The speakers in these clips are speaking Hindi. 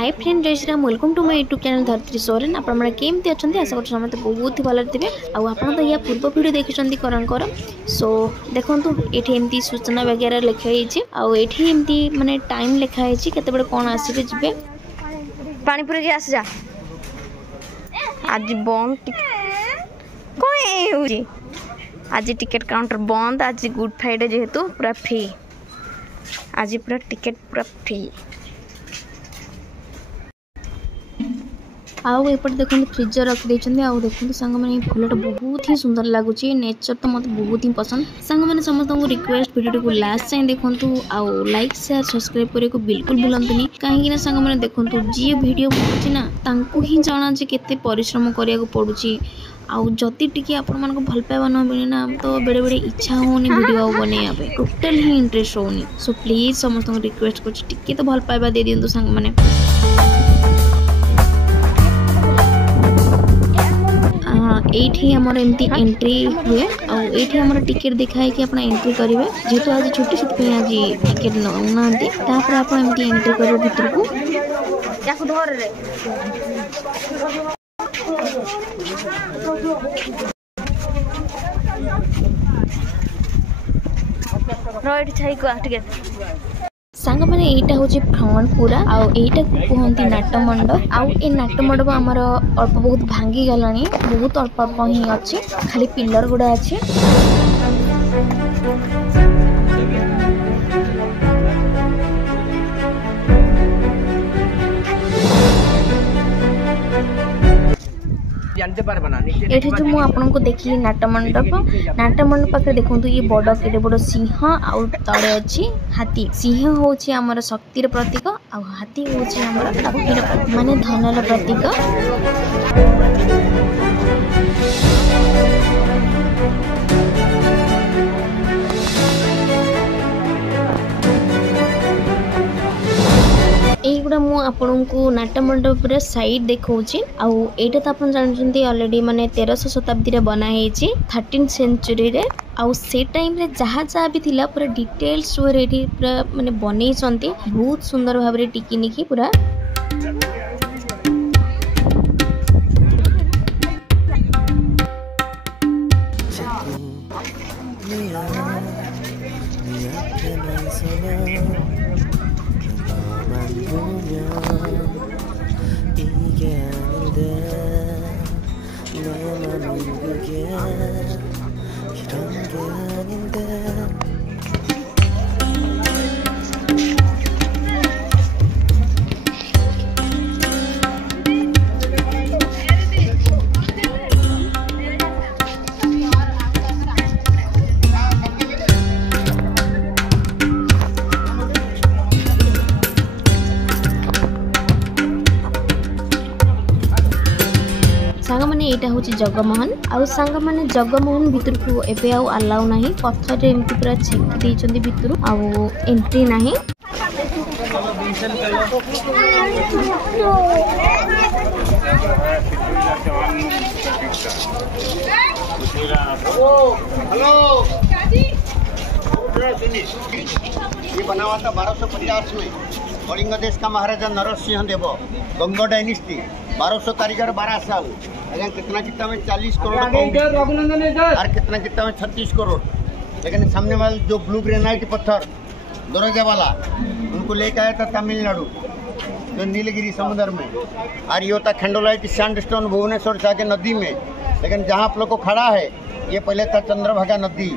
हाय फ्रेंड जय Shri Ram welcome to my YouTube channel Dharti Soren आपन केमती अच्छा आशा कर समस्त बहुत ही भल थे आपड़ तो या पूर्व वीडियो देखी करण सो देखो ये एमती सूचना वगैरह लिखाई आमती माने टाइम लिखाई केते कौन आसबे जी पानीपुरी की आस जा आज बंद कौन आज टिकेट काउंटर बंद आज गुड फ्राइडे जेहेतु पूरा फ्री आज पूरा टिकेट पूरा फ्री आउ एपटे देखो फ्रिजर रखी देखो सांग मैंने फुलटा बहुत ही सुंदर लगुच नेचर तो मत बहुत ही पसंद सांग मैंने समस्त रिक्वेस्ट वीडियो को लास्ट टाइम देखूँ आउ लाइक शेयर सब्सक्राइब करने को बिल्कुल भूलंतुनि कहीं सांग मैंने देखो जी वीडियो बनाऊँ ना तांको ही जाना जे केते परिश्रम करिया को पड़ुची आउ जति टिके आपण मानको भल पाइबा न मिले ना तो बेड़े बेड़े इच्छा होनी वीडियो बनैया पे टोटल ही इंटरेस्ट होनी सो प्लीज समस्त रिक्वेस्ट कर टिके तो भल पाइबा दे दियंतु सांग माने एठी हमर एमती एंट्री हुए और एठी हमर टिकेट दिखाई कि अपना एंट्री करिवे जेतु आज छुट्टी से आज टिकेट नउनांती तापर आपण एमती एंट्री करिवे भीतर को याकु धर रे राइट छाई को टिकेट सांग मैंने यहाँ हूँ फ्रंट पूरा आईटा कहते नाट्यमंडप आउ ए नाट्यमंडप आमर अल्प बहुत भांगी गलानी बहुत अल्प अल्प ही अच्छी खाली पिलर गुड़ा अच्छी ये जो मुझे आपको देखिली नाट्यमंडप पाखे देखो ये बड़ केटे बड़ सिंह आउ तले अच्छी हाथी सिंह हूँ आमर शक्तिर प्रतीक आ हाथी हूँ आमर लक्ष्मीर प्रतीक माने धनर प्रतीक এইগুড়া মু আপনার নাট্যমণ্ডপের সাইড দেখাউছি এইটা তো আপনার জানি অলরেডি মানে 1300 শতাব্দী বনা হয়েছি 13th सेंचुरी रे से टाइम रे जहाँ जहाँ भी थिला पूरा डिटेल्स ये पूरा माने बनै बहुत सुंदर भाव में टिकिनिकी पूरा सांग मैंने यहाँ हूँ जगमोहन आउ सांग मैंने जगमोहन भीतर को एबे आउ अलाउ ना पत्थर एमती पूरा छेकी भीतर आउ एंट्री ना ये बना हुआ था 1250 में कलिंग देश का महाराजा नरसिंह देव गंगा डायनेस्टी 1200 कारीगर 12 साल लेकिन कितना कितना में 40 करोड़ और कितना कितना में 36 करोड़ लेकिन सामने वाले जो ब्लू ग्रेनाइट पत्थर दरोजा वाला उनको लेकर आया था तमिलनाडु जो नीलगिरी समुद्र में और ये होता खंडोलाइट सैंडस्टोन भुवनेश्वर जाके नदी में लेकिन जहाँ आप लोग को खड़ा है ये पहले था चंद्रभागा नदी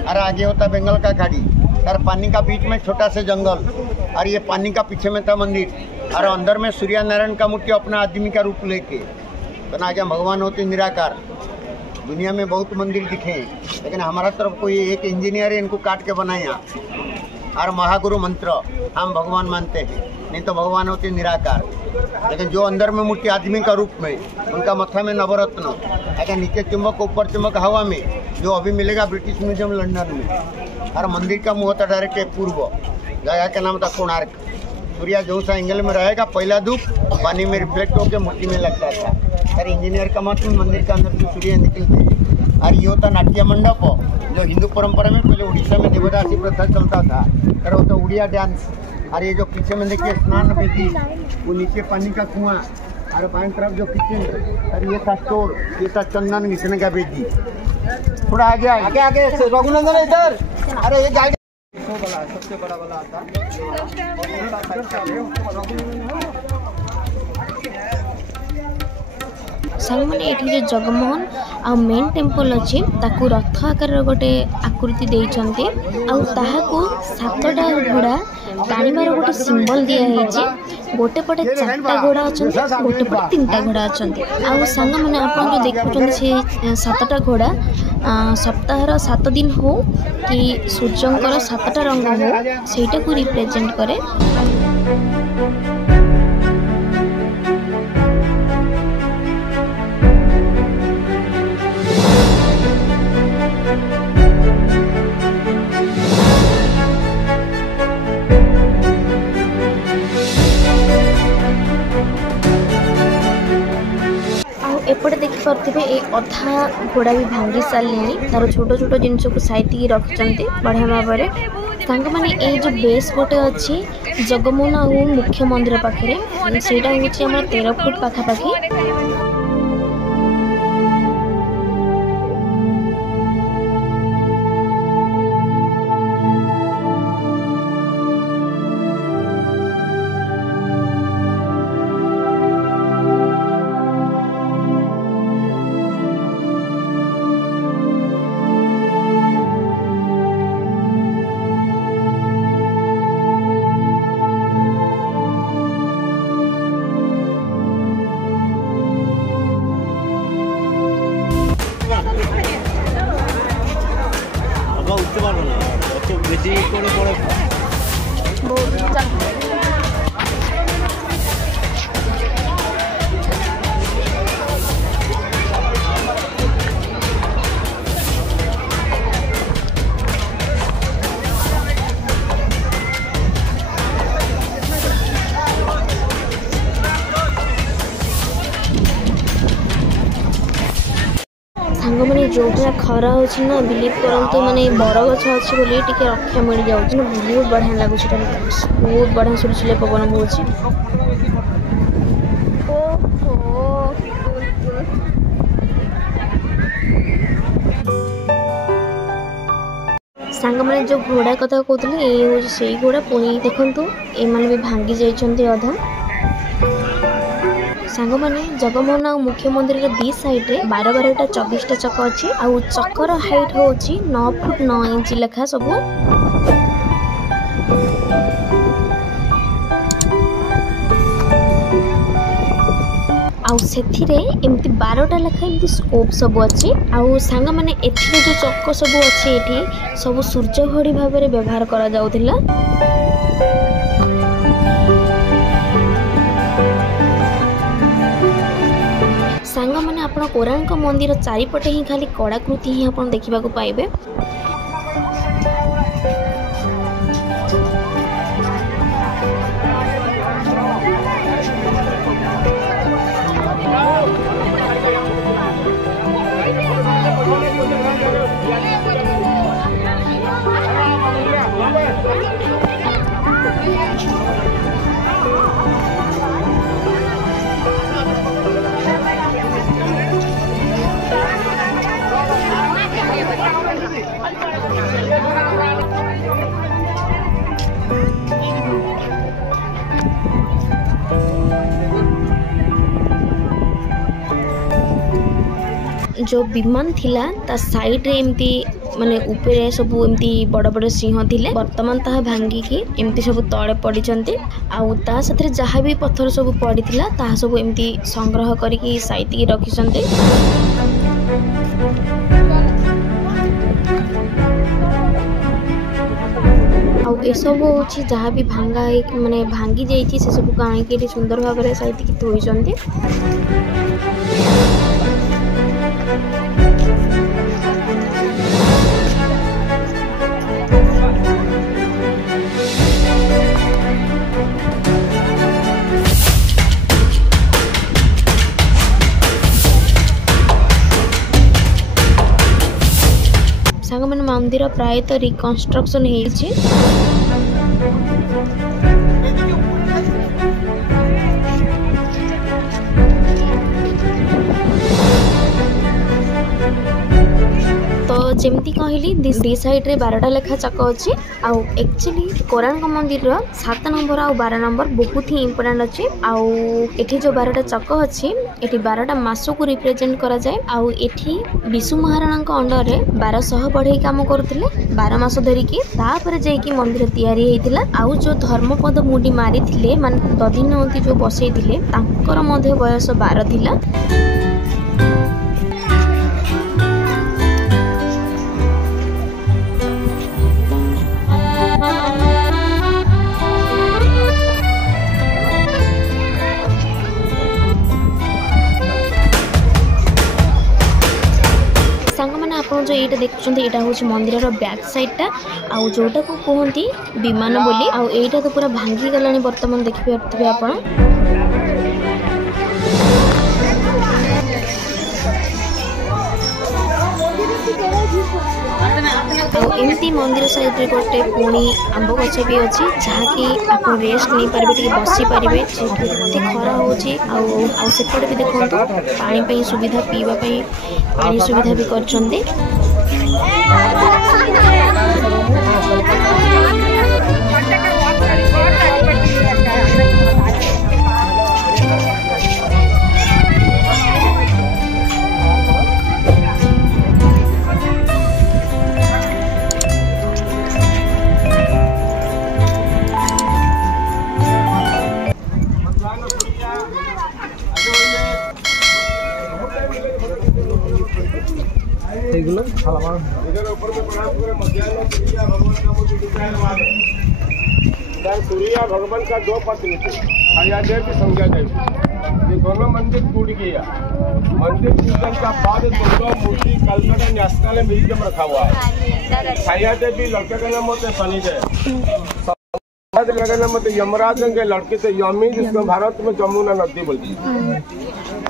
और आगे होता बंगाल का खाड़ी और पानी का बीच में छोटा सा जंगल और ये पानी का पीछे में था मंदिर और अंदर में सूर्य नारायण का मूर्ति अपना आदमी का रूप लेके तो ना क्या भगवान होते निराकार दुनिया में बहुत मंदिर दिखे लेकिन हमारा तरफ कोई एक इंजीनियर है इनको काट के बनाया और महागुरु मंत्र हम भगवान मानते हैं नहीं तो भगवान होते निराकार लेकिन जो अंदर में मूर्ति आदमी का रूप में उनका मथा में नवरत्न अगर नीचे चुम्बक ऊपर चुम्बक हवा में जो अभी मिलेगा ब्रिटिश म्यूजियम लंदन में और मंदिर का मुँह होता डायरेक्ट पूर्व जगह का नाम था कोणार्क सूर्य जो सा एंगल में रहेगा पहला धूप पानी में रिफ्लेक्ट होकर मूर्ति में लगता था सर इंजीनियर का मत मंदिर के अंदर से सूर्य निकलते और ये होता नाट्य मंडप जो हिंदू परंपरा में पहले उड़ीसा में देवदासी प्रथा चलता था सर वो तो उड़िया डांस और ये जो पीछे में देखिए स्नान बेदी, वो नीचे पानी का कुआं, और बाएं तरफ जो किचन, और ये था स्टोर, ये था चंदन घिसने का बेदी। थोड़ा आगे आगे आगे रघुनंदन इधर। अरे ये गाड़ी सबसे बड़ा वाला आता सांग मैंने ये जो जगमोहन आ मेन टेम्पल अच्छी ताकू रथ आकार गोटे आकृति देइछन्ते आ ताहाकू सातटा घोड़ा टाणीबार गोटे सिंबल दिया गोटे पटे 4टा घोड़ा अच्छा, गोटे पटे 3टा घोड़ा अच्छा। आ सांग मैंने आप जो देखुं से 7टा घोड़ा सप्ताहर 7 दिन हो कि सूर्यंकर 7टा रंग हो सेटा को रिप्रेजेंट करे। एपटे देखिपे ये अधा घोड़ा भी भांगी सारे तार छोट छोट जिनस को साइती रखिंट बढ़िया भाव में। सांग मैंने ये जो बेस गोटे अच्छी जगमोहन आ मुख्य मंदिर पाखे से 13 फुट पाखापाखि। सांग मैंने जो भाया खरा हो बिलीव करते माने बरगछ अच्छी बोली टी रक्षा मिल जाऊँ बहुत बढ़िया लगुच बहुत बढ़िया सुलसुलिया पवन बहुत। सांग मैंने जो घोड़ा कथा कहते ये हूँ से घोड़ा पुणी देखु ये भी भांगी जाइए अधा। सांग मैंने जगमोहन आ मुख्य मंदिर दी साइड 12-12टा 24टा चक अच्छी आ चकर हाइट हो 9 फुट 9 इंच लेखा सब। आउ सेथिरे एमती 12टा लेखा एमती स्कोप सब अच्छी। आउ सांग मैंने एथिरे जो चक्क सब अच्छी एठी सब सूर्य घड़ी भाव में व्यवहार करा जाउथिला। सांग मैंने आप कोणार्क मंदिर चारिपटे ही खाली कलाकृति ही आप देखा पाइबे। जो विमान थिला ता साइड रे एमती माने ऊपर सब एमती बड़ बड़ सिंह थिले वर्तमान ता भांगी की एमती सब तळे पडिचंती आउ ता साथरे जहा भी पत्थर सब पडिथिला ता सब एमती संग्रह करिकी साइती रखिसंती। आउ ए सब होची जहा भी भांगा माने भांगी जाईची से सब काणी के सुंदर भाव रे साइती की थोइचंती। सांग मैंने मंदिर प्रायतः रिकन्स्ट्रक्शन हो। जमती कहली दी साइड रे 12टा लेखा चक अच्छी आउ एक्चुअली कोणार्क मंदिर 7 नंबर आ 12 नंबर बहुत ही इंपोर्टेंट अच्छे आउ एठी जो 12टा चक अच्छी एठी 12टा मास को रिप्रेजेंट करा जाए आउ एठी विशु महाराणा अंडर रे 1200 बढ़ई काम करथिले 12 मास धरिकी तापर जाइकी मंदिर तैयारी हेतिला आउ जो धर्मपद मुडी मारी थिले माने दधिनवती जो बसई थिले तांकर मध्य बयस 12 थिला। जो ये देखुं यहाँ हूँ मंदिर बैक साइडटा आउ जोटा को कहती विमान बोली आउ एटा तो पूरा भांगी गलानी बर्तमान देखिपे आपण एमती मंदिर साइड रे गोटे पुणी आंब गछ भी अच्छी जहाँकि आप रेस्ट नहीं पारे टे बसी पारे खरा हो सेपटे भी देखो पानी सुविधा पीवा पानी सुविधा भी कर सूर्या भगवान का 2 पत्नी थे, छाया देवी संज्ञा देवी। ये दोनों मंदिर टूट गया। मंदिर टूटने का बाद दोनों मूर्ति कलकत्ता नेशनल म्यूजियम रखा हुआ है। छाया देवी लड़के का नाम होते शनिदेव, लड़के का नाम होते यमराज के लड़के थे यमी, जिसको भारत में जमुना नदी बोलती है।